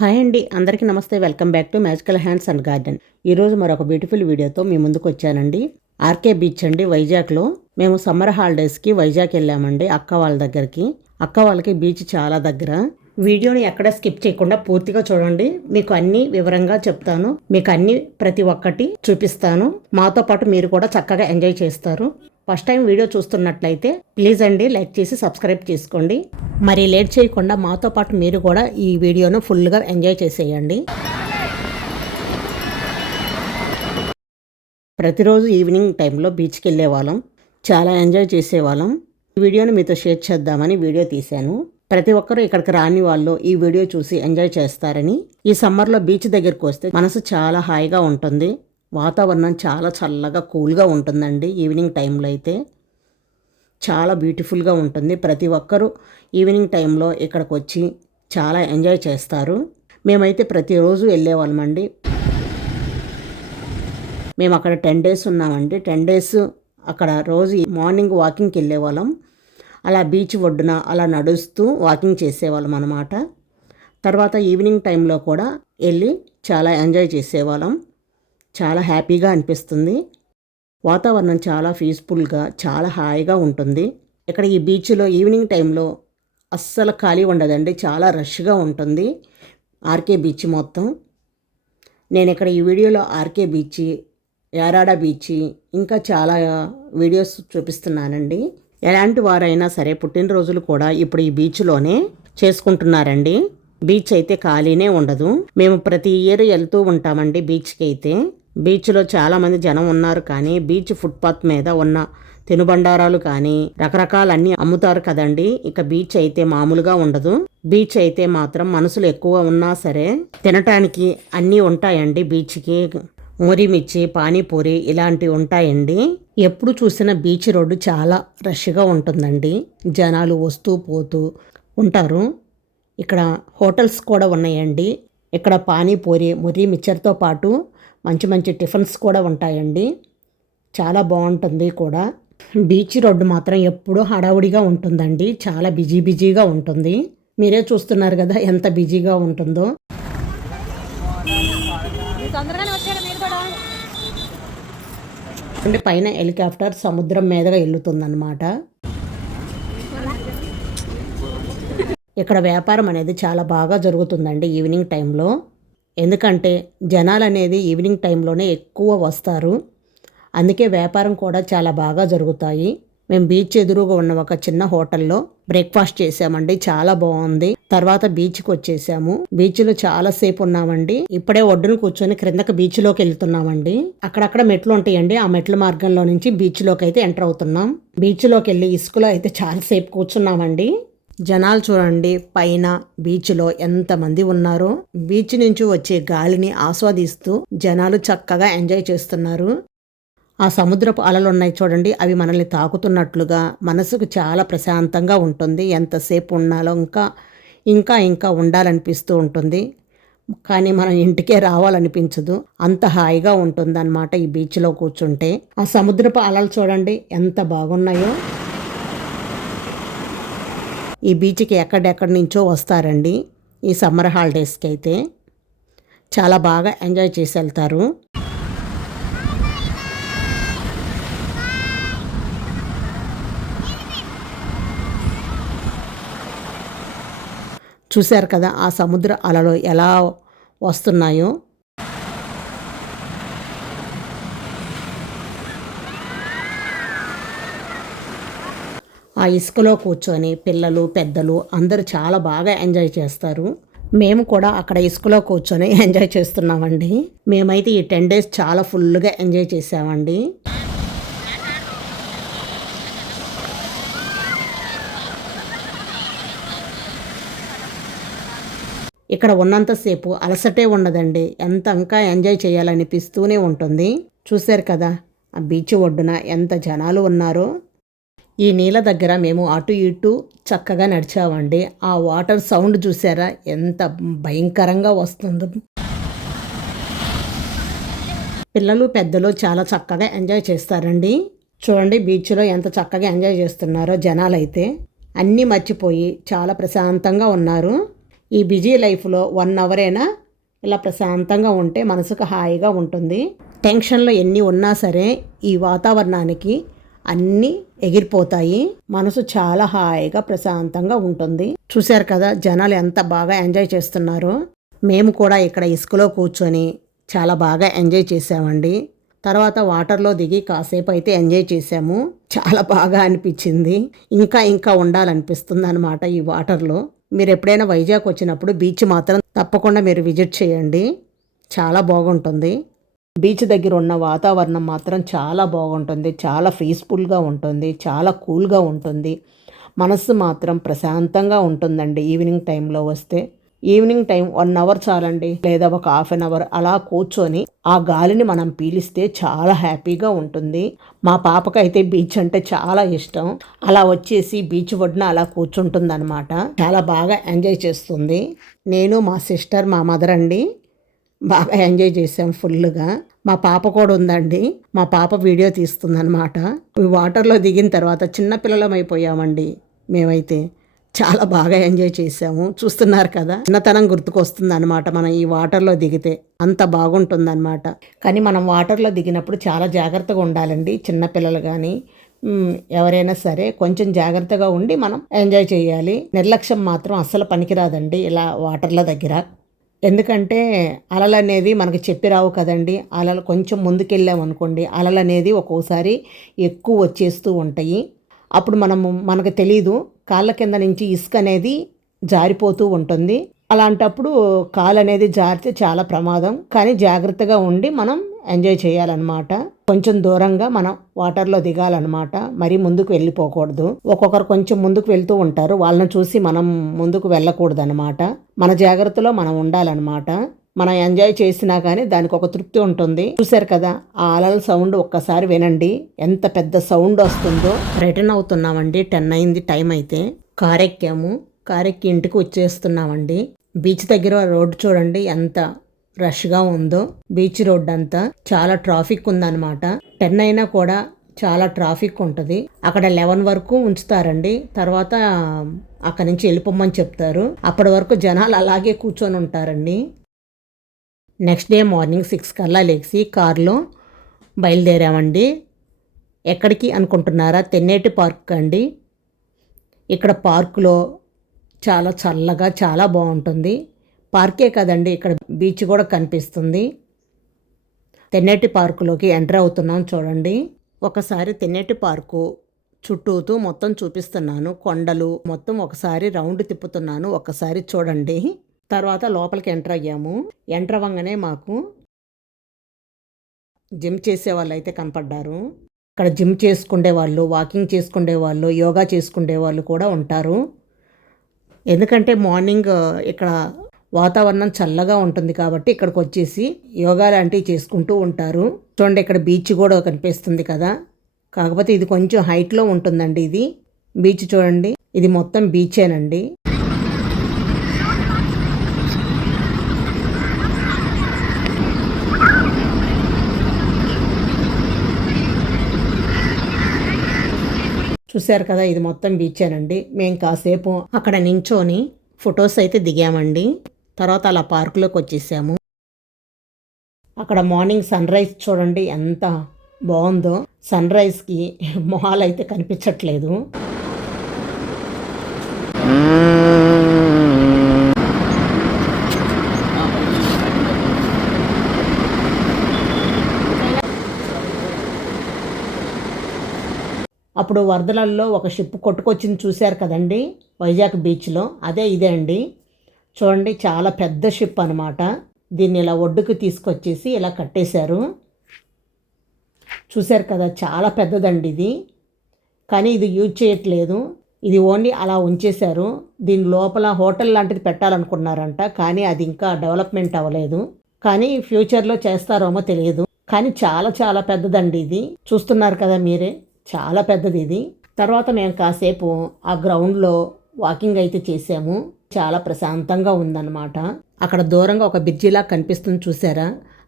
Hi అండి, అందరికీ నమస్తే. Welcome back to magical hands and garden. ఈరోజు మరొక బ్యూటిఫుల్ వీడియోతో మీ ముందుకు వచ్చానండి. ఆర్కే బీచ్ అండి, వైజాగ్లో. మేము సమ్మర్ హాలిడేస్కి వైజాగ్ వెళ్ళామండి అక్క వాళ్ళ దగ్గరికి. అక్క వాళ్ళకి బీచ్ చాలా దగ్గర. వీడియోని ఎక్కడ స్కిప్ చేయకుండా పూర్తిగా చూడండి. మీకు అన్ని వివరంగా చెప్తాను. మీకు అన్ని ప్రతి ఒక్కటి చూపిస్తాను. మాతో పాటు మీరు కూడా చక్కగా ఎంజాయ్ చేస్తారు. ఫస్ట్ టైం వీడియో చూస్తున్నట్లయితే ప్లీజ్ అండి లైక్ చేసి సబ్స్క్రైబ్ చేసుకోండి. మరి లేట్ చేయకుండా మాతో పాటు మీరు కూడా ఈ వీడియోను ఫుల్గా ఎంజాయ్ చేసేయండి. ప్రతిరోజు ఈవినింగ్ టైంలో బీచ్కి వెళ్ళే వాళ్ళం, చాలా ఎంజాయ్ చేసేవాళ్ళం. ఈ వీడియోని మీతో షేర్ చేద్దామని వీడియో తీశాను. ప్రతి ఒక్కరూ ఇక్కడికి రాని వాళ్ళు ఈ వీడియో చూసి ఎంజాయ్ చేస్తారని. ఈ సమ్మర్లో బీచ్ దగ్గరికి వస్తే మనసు చాలా హాయిగా ఉంటుంది. వాతావరణం చాలా చల్లగా కూల్గా ఉంటుందండి. ఈవినింగ్ టైంలో అయితే చాలా బ్యూటిఫుల్గా ఉంటుంది. ప్రతి ఒక్కరూ ఈవినింగ్ టైంలో ఇక్కడికి వచ్చి చాలా ఎంజాయ్ చేస్తారు. మేమైతే ప్రతిరోజు వెళ్ళేవాళ్ళమండి. మేము అక్కడ 10 days ఉన్నామండి. 10 days అక్కడ రోజు మార్నింగ్ వాకింగ్కి వెళ్ళేవాళ్ళం. అలా బీచ్ ఒడ్డున అలా నడుస్తూ వాకింగ్ చేసేవాళ్ళం అన్నమాట. తర్వాత ఈవినింగ్ టైంలో కూడా వెళ్ళి చాలా ఎంజాయ్ చేసేవాళ్ళం. చాలా హ్యాపీగా అనిపిస్తుంది. వాతావరణం చాలా పీస్ఫుల్గా చాలా హాయిగా ఉంటుంది. ఇక్కడ ఈ బీచ్లో ఈవినింగ్ టైంలో అస్సలు ఖాళీ ఉండదండి, చాలా రష్గా ఉంటుంది ఆర్కే బీచ్ మొత్తం. నేను ఇక్కడ ఈ వీడియోలో ఆర్కే బీచ్, యారాడ బీచ్, ఇంకా చాలా వీడియోస్ చూపిస్తున్నానండి. ఎలాంటి వారైనా సరే పుట్టినరోజులు కూడా ఇప్పుడు ఈ బీచ్లోనే చేసుకుంటున్నారండి. బీచ్ అయితే ఖాళీనే ఉండదు. మేము ప్రతి ఇయర్ వెళ్తూ ఉంటామండి బీచ్కి అయితే. బీచ్లో చాలామంది జనం ఉన్నారు, కానీ బీచ్ ఫుట్పాత్ మీద ఉన్న తినుబండారాలు కానీ రకరకాలన్నీ అమ్ముతారు కదండి. ఇక బీచ్ అయితే మామూలుగా ఉండదు. బీచ్ అయితే మాత్రం మనుషులు ఎక్కువ ఉన్నా సరే తినటానికి అన్నీ ఉంటాయండి బీచ్కి. మురిమిర్చి, పానీపూరి ఇలాంటివి ఉంటాయండి. ఎప్పుడు చూసినా బీచ్ రోడ్డు చాలా రష్గా ఉంటుందండి. జనాలు వస్తూ పోతూ ఉంటారు. ఇక్కడ హోటల్స్ కూడా ఉన్నాయండి. ఇక్కడ పానీపూరి, మురి మిక్చర్తో పాటు మంచి మంచి టిఫిన్స్ కూడా ఉంటాయండి. చాలా బాగుంటుంది కూడా. బీచ్ రోడ్డు మాత్రం ఎప్పుడూ హడావుడిగా ఉంటుందండి. చాలా బిజీగా ఉంటుంది. మీరే చూస్తున్నారు కదా ఎంత బిజీగా ఉంటుందో. అంటే పైన హెలికాప్టర్ సముద్రం మీదగా వెళ్తుందన్నమాట. ఇక్కడ వ్యాపారం అనేది చాలా బాగా జరుగుతుందండి ఈవినింగ్ టైంలో. ఎందుకంటే జనాలు అనేది ఈవినింగ్ టైంలోనే ఎక్కువ వస్తారు. అందుకే వ్యాపారం కూడా చాలా బాగా జరుగుతాయి. మేము బీచ్ ఎదురుగా ఉన్న ఒక చిన్న హోటల్లో బ్రేక్ఫాస్ట్ చేసామండి. చాలా బాగుంది. తర్వాత బీచ్కి వచ్చేసాము. బీచ్లో చాలా సేపు ఉన్నామండి. ఇప్పుడే ఒడ్డును కూర్చొని క్రిందకి బీచ్లోకి వెళ్తున్నామండి. అక్కడక్కడ మెట్లు ఉంటాయండి. ఆ మెట్ల మార్గంలో నుంచి బీచ్లోకి అయితే ఎంటర్ అవుతున్నాం. బీచ్లోకి వెళ్ళి ఇసుకలో అయితే చాలా సేపు కూర్చున్నామండి. జనాలు చూడండి పైన బీచ్లో ఎంతమంది ఉన్నారో. బీచ్ నుంచి వచ్చే గాలిని ఆస్వాదిస్తూ జనాలు చక్కగా ఎంజాయ్ చేస్తున్నారు. ఆ సముద్రపు అలలు ఉన్నాయి చూడండి, అవి మనల్ని తాకుతున్నట్లుగా మనసుకు చాలా ప్రశాంతంగా ఉంటుంది. ఎంతసేపు ఉన్నాలో ఇంకా ఇంకా ఉండాలనిపిస్తూ ఉంటుంది. కానీ మనం ఇంటికే రావాలనిపించదు, అంత హాయిగా ఉంటుంది అన్నమాట ఈ బీచ్లో కూర్చుంటే. ఆ సముద్రపు అలలు చూడండి ఎంత బాగున్నాయో. ఈ బీచ్కి ఎక్కడెక్కడి నుంచో వస్తారండి ఈ సమ్మర్ హాలిడేస్కి అయితే. చాలా బాగా ఎంజాయ్ చేసి వెళ్తారు. చూశారు కదా ఆ సముద్ర అలలు ఎలా వస్తున్నాయో. ఆ ఇసుకలో కూర్చొని పిల్లలు పెద్దలు అందరూ చాలా బాగా ఎంజాయ్ చేస్తారు. మేము కూడా అక్కడ ఇసుకలో కూర్చొని ఎంజాయ్ చేస్తున్నామండి. మేమైతే ఈ 10 days చాలా ఫుల్గా ఎంజాయ్ చేసామండి. ఇక్కడ ఉన్నంతసేపు అలసటే ఉండదండి. ఇంకా ఎంజాయ్ చేయాలనిపిస్తూనే ఉంటుంది. చూశారు కదా ఆ బీచ్ ఒడ్డున ఎంత జనాలు ఉన్నారో. ఈ నీళ్ళ దగ్గర మేము అటు ఇటు చక్కగా నడిచామండి. ఆ వాటర్ సౌండ్ చూసారా ఎంత భయంకరంగా వస్తుందో. పిల్లలు పెద్దలు చాలా చక్కగా ఎంజాయ్ చేస్తారండి. చూడండి బీచ్లో ఎంత చక్కగా ఎంజాయ్ చేస్తున్నారో జనాలైతే. అన్నీ మర్చిపోయి చాలా ప్రశాంతంగా ఉన్నారు. ఈ బిజీ లైఫ్లో 1 అవర్ అయినా ఇలా ప్రశాంతంగా ఉంటే మనసుకు హాయిగా ఉంటుంది. టెన్షన్లో ఎన్ని ఉన్నా సరే ఈ వాతావరణానికి అన్నీ ఎగిరిపోతాయి. మనసు చాలా హాయిగా ప్రశాంతంగా ఉంటుంది. చూశారు కదా జనాలు ఎంత బాగా ఎంజాయ్ చేస్తున్నారో. మేము కూడా ఇక్కడ ఇసుకలో కూర్చొని చాలా బాగా ఎంజాయ్ చేసామండి. తర్వాత వాటర్లో దిగి కాసేపు అయితే ఎంజాయ్ చేసాము. చాలా బాగా అనిపించింది. ఇంకా ఉండాలనిపిస్తుంది అనమాట ఈ వాటర్లో. మీరు ఎప్పుడైనా వైజాగ్ వచ్చినప్పుడు బీచ్ మాత్రం తప్పకుండా మీరు విజిట్ చేయండి. చాలా బాగుంటుంది. బీచ్ దగ్గర ఉన్న వాతావరణం మాత్రం చాలా బాగుంటుంది. చాలా పీస్ఫుల్గా ఉంటుంది. చాలా కూల్గా ఉంటుంది. మనస్సు మాత్రం ప్రశాంతంగా ఉంటుందండి ఈవినింగ్ టైంలో వస్తే. ఈవినింగ్ టైం 1 అవర్ చాలండి, లేదా ఒక ½ అన్ అవర్ అలా కూర్చొని ఆ గాలిని మనం పీలిస్తే చాలా హ్యాపీగా ఉంటుంది. మా పాపకైతే బీచ్ అంటే చాలా ఇష్టం. అలా వచ్చేసి బీచ్ ఒడ్డున అలా కూర్చుంటుంది అనమాట. చాలా బాగా ఎంజాయ్ చేస్తుంది. నేను, మా సిస్టర్, మా మదర్ అండి బాగా ఎంజాయ్ చేసాం ఫుల్గా. మా పాప కూడా ఉందండి. మా పాప వీడియో తీస్తుందన్నమాట. ఈ వాటర్లో దిగిన తర్వాత చిన్నపిల్లలం అయిపోయామండి మేమైతే. చాలా బాగా ఎంజాయ్ చేసాము. చూస్తున్నారు కదా, చిన్నతనం గుర్తుకొస్తుంది అనమాట మనం ఈ వాటర్లో దిగితే. అంత బాగుంటుందన్నమాట. కానీ మనం వాటర్లో దిగినప్పుడు చాలా జాగ్రత్తగా ఉండాలండి. చిన్నపిల్లలు కానీ ఎవరైనా సరే కొంచెం జాగ్రత్తగా ఉండి మనం ఎంజాయ్ చేయాలి. నిర్లక్ష్యం మాత్రం అస్సలు పనికిరాదండి ఇలా వాటర్ల దగ్గర. ఎందుకంటే అలలు అనేవి మనకు చెప్పి రావు కదండి. అలలు కొంచెం ముందుకెళ్ళామనుకోండి, అలలు అనేది ఒక్కోసారి ఎక్కువ వచ్చేస్తూ ఉంటాయి. అప్పుడు మనకు తెలీదు, కాళ్ళ కింద నుంచి ఇసుక అనేది జారిపోతూ ఉంటుంది. అలాంటప్పుడు కాలు అనేది జారితే చాలా ప్రమాదం. కానీ జాగ్రత్తగా ఉండి మనం ఎంజాయ్ చేయాలన్నమాట. కొంచెం దూరంగా మనం వాటర్లో దిగాలన్నమాట. మరీ ముందుకు వెళ్ళిపోకూడదు. ఒక్కొక్కరు కొంచెం ముందుకు వెళ్తూ ఉంటారు, వాళ్ళని చూసి మనం ముందుకు వెళ్ళకూడదు అనమాట. మన జాగ్రత్తలో మనం ఉండాలన్నమాట. మనం ఎంజాయ్ చేసినా కానీ దానికి ఒక తృప్తి ఉంటుంది. చూశారు కదా ఆ అలల సౌండ్ ఒక్కసారి వినండి, ఎంత పెద్ద సౌండ్ వస్తుందో. రిటర్న్ అవుతున్నామండి. 10 అయింది టైం అయితే. కారెక్కాము. కారెక్కి ఇంటికి వచ్చేస్తున్నామండి. బీచ్ దగ్గర రోడ్డు చూడండి ఎంత రష్గా ఉందో. బీచ్ రోడ్ అంతా చాలా ట్రాఫిక్ ఉందన్నమాట. 10 అయినా కూడా చాలా ట్రాఫిక్ ఉంటుంది. అక్కడ 11 వరకు ఉంచుతారండి. తర్వాత అక్కడి నుంచి వెళ్ళిపోమని చెప్తారు. అప్పటి వరకు జనాలు అలాగే కూర్చొని ఉంటారండి. నెక్స్ట్ డే మార్నింగ్ 6 కల్లా లేచి కారులో బయలుదేరామండి. ఎక్కడికి అనుకుంటున్నారా? తెన్నేటి పార్క్ అండి. ఇక్కడ పార్కులో చాలా చల్లగా చాలా బాగుంటుంది. పార్కే కదండి, ఇక్కడ బీచ్ కూడా కనిపిస్తుంది. తెన్నేటి పార్కులోకి ఎంటర్ అవుతున్నాం చూడండి. ఒకసారి తెన్నేటి పార్కు చుట్టూతూ మొత్తం చూపిస్తున్నాను. కొండలు మొత్తం ఒకసారి రౌండ్ తిప్పుతున్నాను. ఒకసారి చూడండి. తర్వాత లోపలికి ఎంటర్ అయ్యాము. ఎంటర్ అవ్వగానే మాకు జిమ్ చేసే వాళ్ళు అయితే కనపడ్డారు. ఇక్కడ జిమ్ చేసుకునే వాళ్ళు, వాకింగ్ చేసుకునే వాళ్ళు, యోగా చేసుకునే వాళ్ళు కూడా ఉంటారు. ఎందుకంటే మార్నింగ్ ఇక్కడ వాతావరణం చల్లగా ఉంటుంది కాబట్టి ఇక్కడికి వచ్చేసి యోగా లాంటివి చేసుకుంటూ ఉంటారు. చూడండి ఇక్కడ బీచ్ కూడా కనిపిస్తుంది కదా. కాకపోతే ఇది కొంచెం హైట్లో ఉంటుందండి. ఇది బీచ్ చూడండి, ఇది మొత్తం బీచేనండి. చూశారు కదా, ఇది మొత్తం బీచేనండి. మేము కాసేపు అక్కడ నించొని ఫొటోస్ అయితే దిగామండి. తర్వాత అలా పార్కులోకి వచ్చేసాము. అక్కడ మార్నింగ్ సన్ రైజ్ చూడండి ఎంత బాగుందో. సన్ రైజ్కి మొహాలు అయితే కనిపించట్లేదు. అప్పుడు వరదలలో ఒక షిప్ కొట్టుకొచ్చింది చూశారు కదండి వైజాగ్ బీచ్లో. ఇదే అండి. చూడండి చాలా పెద్ద షిప్ అనమాట. దీన్ని ఇలా ఒడ్డుకు తీసుకొచ్చేసి ఇలా కట్టేశారు. చూశారు కదా చాలా పెద్దదండి ఇది. కానీ ఇది యూజ్ చేయట్లేదు. ఇది ఓన్లీ అలా ఉంచేశారు. దీని లోపల హోటల్ లాంటిది పెట్టాలనుకున్నారంట, కానీ అది ఇంకా డెవలప్మెంట్ అవ్వలేదు. కానీ ఫ్యూచర్లో చేస్తారేమో తెలియదు. కానీ చాలా చాలా పెద్దదండి ఇది. చూస్తున్నారు కదా మీరే, చాలా పెద్దది ఇది. తర్వాత మేము కాసేపు ఆ గ్రౌండ్లో వాకింగ్ అయితే చేసాము. చాలా ప్రశాంతంగా ఉందన్నమాట. అక్కడ దూరంగా ఒక బ్రిడ్జిలా కనిపిస్తుంది చూసారా,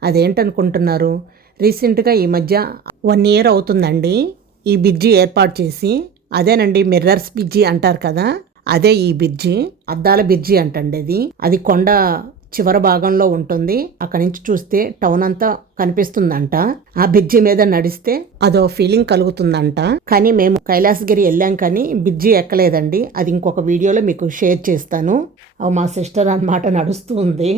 అదేంటనుకుంటున్నారు? రీసెంట్గా ఈ మధ్య 1 ఇయర్ అవుతుందండి ఈ బ్రిడ్జి ఏర్పాటు చేసి. అదేనండి మిర్రర్స్ బ్రిడ్జి అంటారు కదా, అదే ఈ బ్రిడ్జి, అద్దాల బ్రిడ్జి అంటండి అది కొండ చివరి భాగంలో ఉంటుంది. అక్కడి నుంచి చూస్తే టౌన్ అంతా కనిపిస్తుందంట. ఆ బ్రిడ్జి మీద నడిస్తే అదో ఫీలింగ్ కలుగుతుందంట. కానీ మేము కైలాసగిరి వెళ్ళాం కానీ బ్రిడ్జి ఎక్కలేదండి. అది ఇంకొక వీడియోలో మీకు షేర్ చేస్తాను. మా సిస్టర్ అన్నమాట నడుస్తూ ఉంది.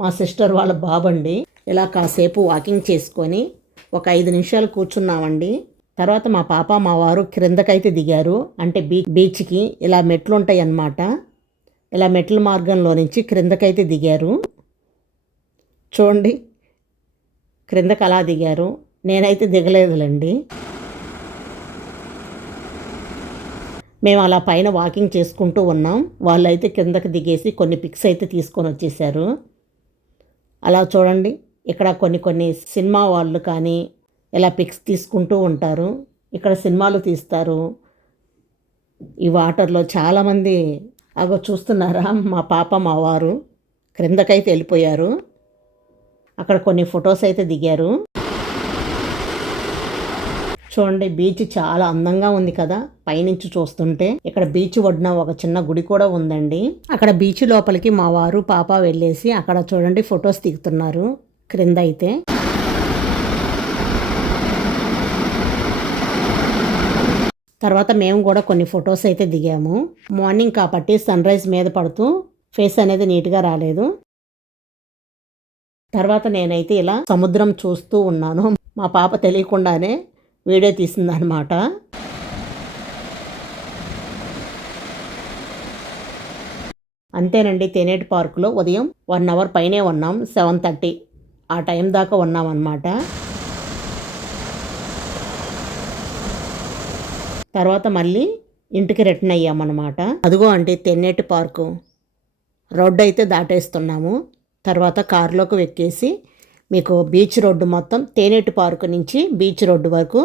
మా సిస్టర్ వాళ్ళ బాబండి. ఇలా కాసేపు వాకింగ్ చేసుకొని ఒక 5 నిమిషాలు కూర్చున్నామండి. తర్వాత మా పాప మా వారు క్రిందకైతే దిగారు. అంటే బీచ్కి ఇలా మెట్లు ఉంటాయి అన్నమాట. ఇలా మెట్ల మార్గంలో నుంచి క్రిందకైతే దిగారు. చూడండి, క్రిందకి అలా దిగారు. నేనైతే దిగలేదులేండి. మేము అలా పైన వాకింగ్ చేసుకుంటూ ఉన్నాం. వాళ్ళైతే కిందకి దిగేసి కొన్ని పిక్స్ అయితే తీసుకొని వచ్చేసారు. అలా చూడండి, ఇక్కడ కొన్ని సినిమా వాళ్ళు కానీ ఇలా పిక్స్ తీసుకుంటూ ఉంటారు. ఇక్కడ సినిమాలు తీస్తారు. ఈ వాటర్లో చాలామంది అగో చూస్తున్నారా, మా పాప మా వారు క్రిందకైతే వెళ్ళిపోయారు. అక్కడ కొన్ని ఫొటోస్ అయితే దిగారు. చూడండి, బీచ్ చాలా అందంగా ఉంది కదా పైనుంచి చూస్తుంటే. ఇక్కడ బీచ్ ఒడ్డున ఒక చిన్న గుడి కూడా ఉందండి. అక్కడ బీచ్ లోపలికి మా వారు పాప వెళ్ళేసి అక్కడ చూడండి ఫొటోస్ దిగుతున్నారు క్రింద అయితే. తర్వాత మేము కూడా కొన్ని ఫొటోస్ అయితే దిగాము. మార్నింగ్ కాబట్టి సన్ రైజ్ మీద పడుతూ ఫేస్ అనేది నీట్గా రాలేదు. తర్వాత నేనైతే ఇలా సముద్రం చూస్తూ ఉన్నాను. మా పాప తెలియకుండానే వీడియో తీసిందనమాట. అంతేనండి, తెనేటి పార్కులో ఉదయం 1 అవర్ పైనే ఉన్నాం. 7:30 ఆ టైం దాకా ఉన్నాం అన్నమాట. తర్వాత మళ్ళీ ఇంటికి రిటర్న్ అయ్యామన్నమాట. అదిగో అండి తెన్నేటి పార్కు రోడ్డు అయితే దాటేస్తున్నాము. తర్వాత కారులోకి ఎక్కేసి మీకు బీచ్ రోడ్డు మొత్తం తేనేటి పార్కు నుంచి బీచ్ రోడ్డు వరకు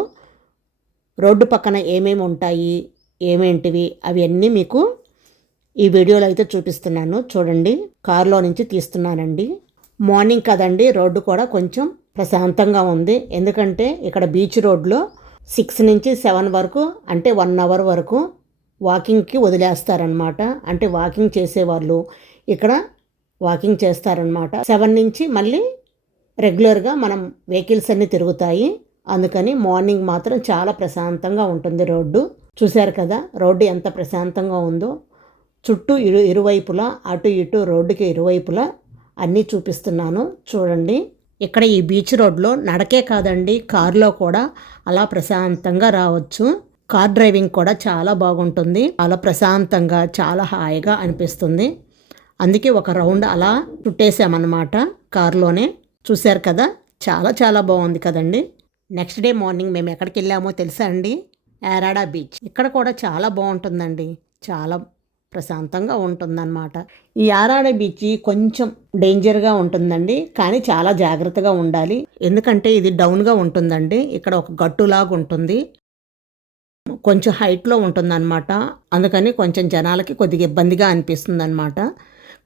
రోడ్డు పక్కన ఏమేమి ఉంటాయి ఏమేంటివి అవి అన్నీ మీకు ఈ వీడియోలో అయితే చూపిస్తున్నాను. చూడండి, కారులో నుంచి తీస్తున్నానండి. మార్నింగ్ కదండి, రోడ్డు కూడా కొంచెం ప్రశాంతంగా ఉంది. ఎందుకంటే ఇక్కడ బీచ్ రోడ్లో 6 నుంచి 7 వరకు అంటే 1 అవర్ వరకు వాకింగ్కి వదిలేస్తారనమాట. అంటే వాకింగ్ చేసేవాళ్ళు ఇక్కడ వాకింగ్ చేస్తారనమాట. 7 నుంచి మళ్ళీ రెగ్యులర్గా మనం వెహికల్స్ అన్నీ తిరుగుతాయి. అందుకని మార్నింగ్ మాత్రం చాలా ప్రశాంతంగా ఉంటుంది రోడ్డు. చూశారు కదా రోడ్డు ఎంత ప్రశాంతంగా ఉందో. చుట్టూ ఇరువైపులా అటు ఇటు రోడ్డుకి ఇరువైపులా అన్నీ చూపిస్తున్నాను చూడండి. ఇక్కడ ఈ బీచ్ రోడ్లో నడకే కాదండి, కారులో కూడా అలా ప్రశాంతంగా రావచ్చు. కార్ డ్రైవింగ్ కూడా చాలా బాగుంటుంది. చాలా ప్రశాంతంగా చాలా హాయిగా అనిపిస్తుంది. అందుకే ఒక రౌండ్ అలా చుట్టేసామన్నమాట కారులోనే. చూశారు కదా, చాలా చాలా బాగుంది కదండి. నెక్స్ట్ డే మార్నింగ్ మేము ఎక్కడికి వెళ్ళామో తెలుసా అండి? యారాడా బీచ్. ఇక్కడ కూడా చాలా బాగుంటుందండి, చాలా ప్రశాంతంగా ఉంటుందన్నమాట. ఈ యారాడా బీచ్ కొంచెం డేంజర్గా ఉంటుందండి, కానీ చాలా జాగ్రత్తగా ఉండాలి. ఎందుకంటే ఇది డౌన్గా ఉంటుందండి. ఇక్కడ ఒక గట్టులాగా ఉంటుంది, కొంచెం హైట్లో ఉంటుందన్నమాట. అందుకని కొంచెం జనాలకి కొద్దిగా ఇబ్బందిగా అనిపిస్తుంది అనమాట.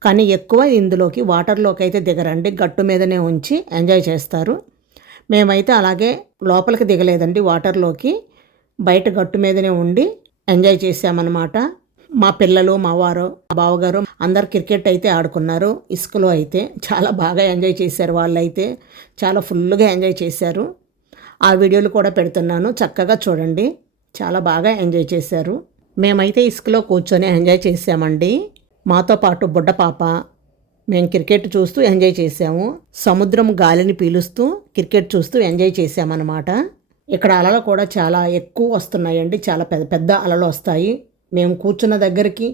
కానీ ఎక్కువ ఇందులోకి వాటర్లోకి అయితే దిగరండి, గట్టు మీదనే ఉంచి ఎంజాయ్ చేస్తారు. మేమైతే అలాగే లోపలికి దిగలేదండి, వాటర్లోకి బయట గట్టు మీదనే ఉండి ఎంజాయ్ చేసామన్నమాట. మా పిల్లలు మా వారు మా బావగారు అందరు క్రికెట్ అయితే ఆడుకున్నారు. ఇసుకలో అయితే చాలా బాగా ఎంజాయ్ చేశారు. వాళ్ళైతే చాలా ఫుల్గా ఎంజాయ్ చేశారు. ఆ వీడియోలు కూడా పెడుతున్నాను, చక్కగా చూడండి. చాలా బాగా ఎంజాయ్ చేశారు. మేమైతే ఇసుకలో కూర్చొని ఎంజాయ్ చేసామండి. మాతో పాటు బుడ్డ పాప, మేము క్రికెట్ చూస్తూ ఎంజాయ్ చేసాము. సముద్రం గాలిని పీలుస్తూ క్రికెట్ చూస్తూ ఎంజాయ్ చేసామన్నమాట. ఇక్కడ అలలు కూడా చాలా ఎక్కువ వస్తున్నాయండి, చాలా పెద్ద పెద్ద అలలు వస్తాయి. మేము కూర్చున్న దగ్గరికి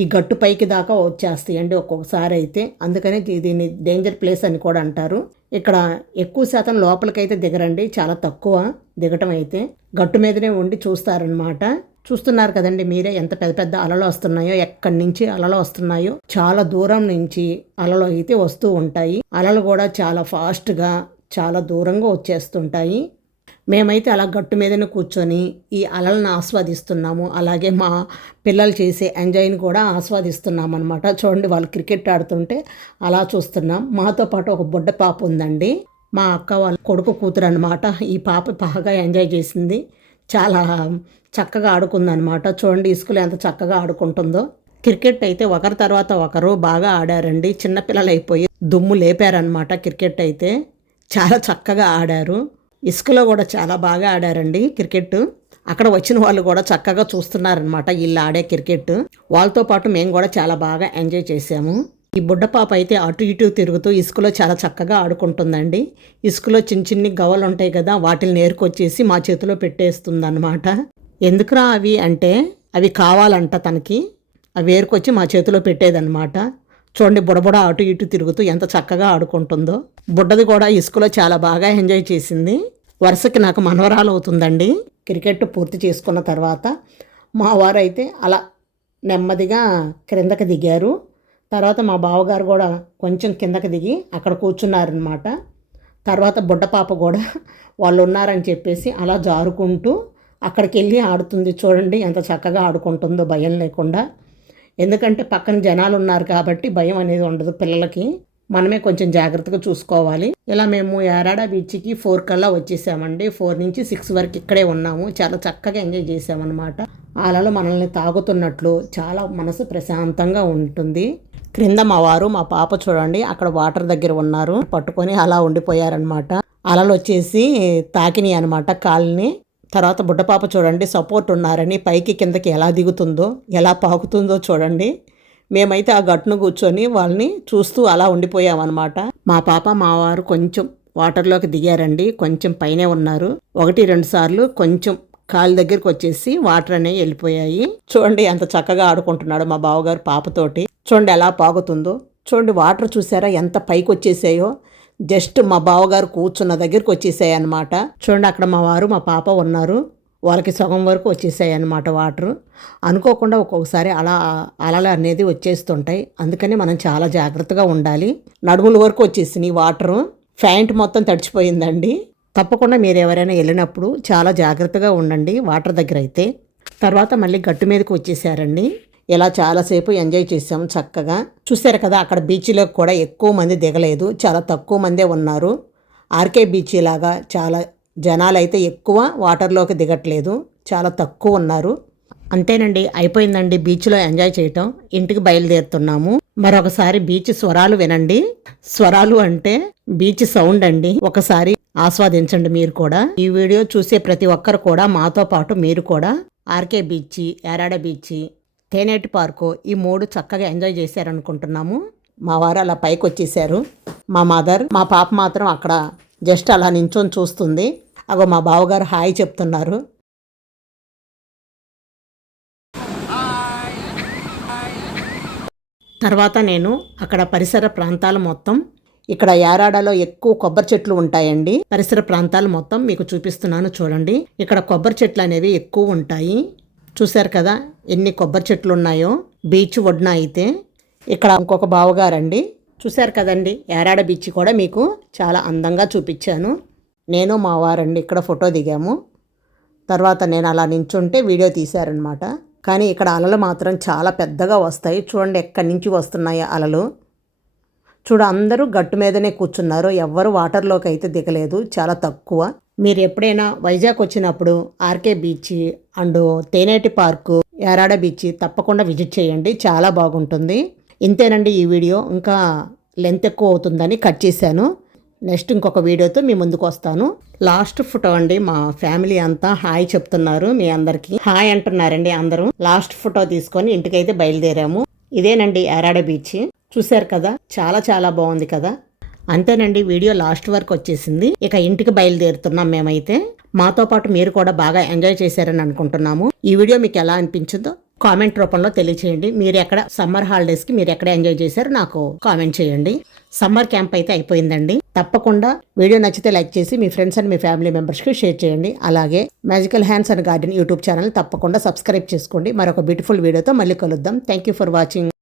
ఈ గట్టు పైకి దాకా వచ్చేస్తాయండి ఒక్కొక్కసారి అయితే. అందుకనే దీన్ని డేంజర్ ప్లేస్ అని కూడా అంటారు. ఇక్కడ ఎక్కువ శాతం లోపలికైతే దిగరండి, చాలా తక్కువ దిగటం అయితే. గట్టు మీదనే ఉండి చూస్తారనమాట. చూస్తున్నారు కదండి మీరే ఎంత పెద్ద పెద్ద అలలు వస్తున్నాయో, ఎక్కడి నుంచి అలలు వస్తున్నాయో. చాలా దూరం నుంచి అలలు అయితే వస్తూ ఉంటాయి. అలలు కూడా చాలా ఫాస్ట్గా చాలా దూరంగా వచ్చేస్తుంటాయి. మేమైతే అలా గట్టు మీదనే కూర్చొని ఈ అలలను ఆస్వాదిస్తున్నాము. అలాగే మా పిల్లలు చేసే ఎంజాయ్ని కూడా ఆస్వాదిస్తున్నాం అనమాట. చూడండి, వాళ్ళు క్రికెట్ ఆడుతుంటే అలా చూస్తున్నాం. మాతో పాటు ఒక బుడ్డ పాప ఉందండి, మా అక్క వాళ్ళ కొడుకు కూతురు అనమాట. ఈ పాప బాగా ఎంజాయ్ చేసింది, చాలా చక్కగా ఆడుకుందనమాట. చూడండి ఇసుకలో ఎంత చక్కగా ఆడుకుంటుందో. క్రికెట్ అయితే ఒకరి తర్వాత ఒకరు బాగా ఆడారండి. చిన్నపిల్లలు అయిపోయి దుమ్ము లేపారనమాట. క్రికెట్ అయితే చాలా చక్కగా ఆడారు. ఇసుకలో కూడా చాలా బాగా ఆడారండి క్రికెట్. అక్కడ వచ్చిన వాళ్ళు కూడా చక్కగా చూస్తున్నారనమాట వీళ్ళు ఆడే క్రికెట్. వాళ్ళతో పాటు మేము కూడా చాలా బాగా ఎంజాయ్ చేసాము. ఈ బుడ్డ పాప అయితే అటు ఇటు తిరుగుతూ ఇసుకలో చాలా చక్కగా ఆడుకుంటుందండి. ఇసుకలో చిన్న చిన్ని గవ్వలు ఉంటాయి కదా, వాటిని నేర్కొచ్చేసి మా చేతిలో పెట్టేస్తుందన్నమాట. ఎందుకురా అవి అంటే అవి కావాలంట తనకి. అవి ఏరుకొచ్చి మా చేతిలో పెట్టేదన్నమాట. చూడండి, బుడబుడ అటు ఇటు తిరుగుతూ ఎంత చక్కగా ఆడుకుంటుందో. బుడ్డది కూడా ఇసుకలో చాలా బాగా ఎంజాయ్ చేసింది. వరుసకి నాకు మనవరాలు అవుతుందండి. క్రికెట్ పూర్తి చేసుకున్న తర్వాత మా వారు అయితే అలా నెమ్మదిగా క్రిందకి దిగారు. తర్వాత మా బావగారు కూడా కొంచెం కిందకి దిగి అక్కడ కూర్చున్నారనమాట. తర్వాత బుడ్డ పాప కూడా వాళ్ళు ఉన్నారని చెప్పేసి అలా జారుకుంటూ అక్కడికి వెళ్ళి ఆడుతుంది. చూడండి ఎంత చక్కగా ఆడుకుంటుందో భయం లేకుండా. ఎందుకంటే పక్కన జనాలు ఉన్నారు కాబట్టి భయం అనేది ఉండదు పిల్లలకి. మనమే కొంచెం జాగ్రత్తగా చూసుకోవాలి. ఇలా మేము యారాడ బీచ్కి 4 కల్లా వచ్చేసామండి. 4 నుంచి 6 వరకు ఇక్కడే ఉన్నాము. చాలా చక్కగా ఎంజాయ్ చేసామన్నమాట. అలలు మనల్ని తాగుతున్నట్లు చాలా మనసు ప్రశాంతంగా ఉంటుంది. క్రింద మా వారు మా పాప చూడండి అక్కడ వాటర్ దగ్గర ఉన్నారు, పట్టుకొని అలా ఉండిపోయారనమాట. అలలు వచ్చేసి తాకినాయి అనమాట కాళ్ళని. తర్వాత బుడ్డపాప చూడండి సపోర్ట్ ఉన్నారని పైకి కిందకి ఎలా దిగుతుందో ఎలా పాకుతుందో చూడండి. మేమైతే ఆ గట్టును కూర్చొని వాళ్ళని చూస్తూ అలా ఉండిపోయామన్నమాట. మా పాప మా వారు కొంచెం వాటర్లోకి దిగారండి, కొంచెం పైనే ఉన్నారు. 1-2 సార్లు కొంచెం కాలు దగ్గరికి వచ్చేసి వాటర్ అనేవి వెళ్ళిపోయాయి. చూడండి ఎంత చక్కగా ఆడుకుంటున్నాడు మా బావగారు పాపతోటి. చూడండి ఎలా పాకుతుందో. చూడండి వాటర్ చూసారా ఎంత పైకి వచ్చేసాయో. జస్ట్ మా బావగారు కూర్చున్న దగ్గరికి వచ్చేసాయి అనమాట. చూడండి అక్కడ మా వారు మా పాప ఉన్నారు, వాళ్ళకి సగం వరకు వచ్చేసాయి అన్నమాట వాటర్. అనుకోకుండా ఒక్కొక్కసారి అలా అలలు అనేది వచ్చేస్తుంటాయి. అందుకని మనం చాలా జాగ్రత్తగా ఉండాలి. నడుముల వరకు వచ్చేసినాయి వాటరు. ప్యాంట్ మొత్తం తడిచిపోయిందండి. తప్పకుండా మీరు ఎవరైనా వెళ్ళినప్పుడు చాలా జాగ్రత్తగా ఉండండి వాటర్ దగ్గర అయితే. తర్వాత మళ్ళీ గట్టు మీదకి వచ్చేసారండి. ఇలా చాలాసేపు ఎంజాయ్ చేసాము చక్కగా. చూసారు కదా అక్కడ బీచ్లోకి కూడా ఎక్కువ మంది దిగలేదు, చాలా తక్కువ మందే ఉన్నారు. ఆర్కే బీచ్ లాగా చాలా జనాలు అయితే ఎక్కువ వాటర్లోకి దిగట్లేదు, చాలా తక్కువ ఉన్నారు. అంతేనండి, అయిపోయిందండి బీచ్లో ఎంజాయ్ చేయటం. ఇంటికి బయలుదేరుతున్నాము. మరొకసారి బీచ్ స్వరాలు వినండి. స్వరాలు అంటే బీచ్ సౌండ్ అండి. ఒకసారి ఆస్వాదించండి మీరు కూడా. ఈ వీడియో చూసే ప్రతి ఒక్కరు కూడా మాతో పాటు మీరు కూడా RK beach, Yarada beach, Tenneti park ఈ 3 చక్కగా ఎంజాయ్ చేశారనుకుంటున్నాము. మా వారు అలా పైకి వచ్చేసారు. మా మదర్, మా పాప మాత్రం అక్కడ జస్ట్ అలా నించొని చూస్తుంది. అగో మా బావగారు హాయ్ చెప్తున్నారు. తర్వాత నేను అక్కడ పరిసర ప్రాంతాలు మొత్తం, ఇక్కడ యారాడలో ఎక్కువ కొబ్బరి చెట్లు ఉంటాయండి. పరిసర ప్రాంతాలు మొత్తం మీకు చూపిస్తున్నాను చూడండి. ఇక్కడ కొబ్బరి చెట్లు అనేవి ఎక్కువ ఉంటాయి. చూశారు కదా ఎన్ని కొబ్బరి చెట్లు ఉన్నాయో బీచ్ ఒడ్డున అయితే. ఇక్కడ ఇంకొక బావగారండి. చూశారు కదండి యారాడ బీచ్ కూడా మీకు చాలా అందంగా చూపించాను. నేను మా వారండి ఇక్కడ ఫోటో దిగాము. తర్వాత నేను అలా నించుంటే వీడియో తీశారనమాట. కానీ ఇక్కడ అలలు మాత్రం చాలా పెద్దగా వస్తాయి. చూడండి ఎక్కడి నుంచి వస్తున్నాయి అలలు. చూడ అందరూ గట్టు మీదనే కూర్చున్నారు, ఎవ్వరు వాటర్లోకి అయితే దిగలేదు, చాలా తక్కువ. మీరు ఎప్పుడైనా వైజాగ్ వచ్చినప్పుడు RK beach and Tenneti park, Yarada beach తప్పకుండా విజిట్ చేయండి, చాలా బాగుంటుంది. ఇంతేనండి ఈ వీడియో. ఇంకా లెంత్ ఎక్కువ అవుతుందని కట్ చేశాను. నెక్స్ట్ ఇంకొక వీడియోతో మీ ముందుకు వస్తాను. లాస్ట్ ఫోటో అండి, మా ఫ్యామిలీ అంతా హాయ్ చెప్తున్నారు. మీ అందరికీ హాయ్ అంటున్నారండి అందరూ. లాస్ట్ ఫోటో తీసుకొని ఇంటికైతే బయలుదేరాము. ఇదేనండి యారాడ బీచ్. చూశారు కదా చాలా చాలా బాగుంది కదా. అంతేనండి, వీడియో లాస్ట్ వరకు వచ్చేసింది. ఇక ఇంటికి బయలుదేరుతున్నాం మేమైతే. మాతో పాటు మీరు కూడా బాగా ఎంజాయ్ చేశారని అనుకుంటున్నాము. ఈ వీడియో మీకు ఎలా అనిపించిందో కామెంట్ రూపంలో తెలియచేయండి. మీరు ఎక్కడ సమ్మర్ హాలిడేస్కి మీరు ఎక్కడ ఎంజాయ్ చేశారో నాకు కామెంట్ చేయండి. సమ్మర్ క్యాంప్ అయితే అయిపోయిందండి. తప్పకుండా వీడియో నచ్చితే లైక్ చేసి మీ ఫ్రెండ్స్ అండ్ మీ ఫ్యామిలీ మెంబర్స్కి షేర్ చేయండి. అలాగే magical hands and garden YouTube channel తప్పకుండా సబ్స్క్రైబ్ చేసుకోండి. మరొక బ్యూటిఫుల్ వీడియోతో మళ్ళీ కలుద్దాం. Thank you for watching.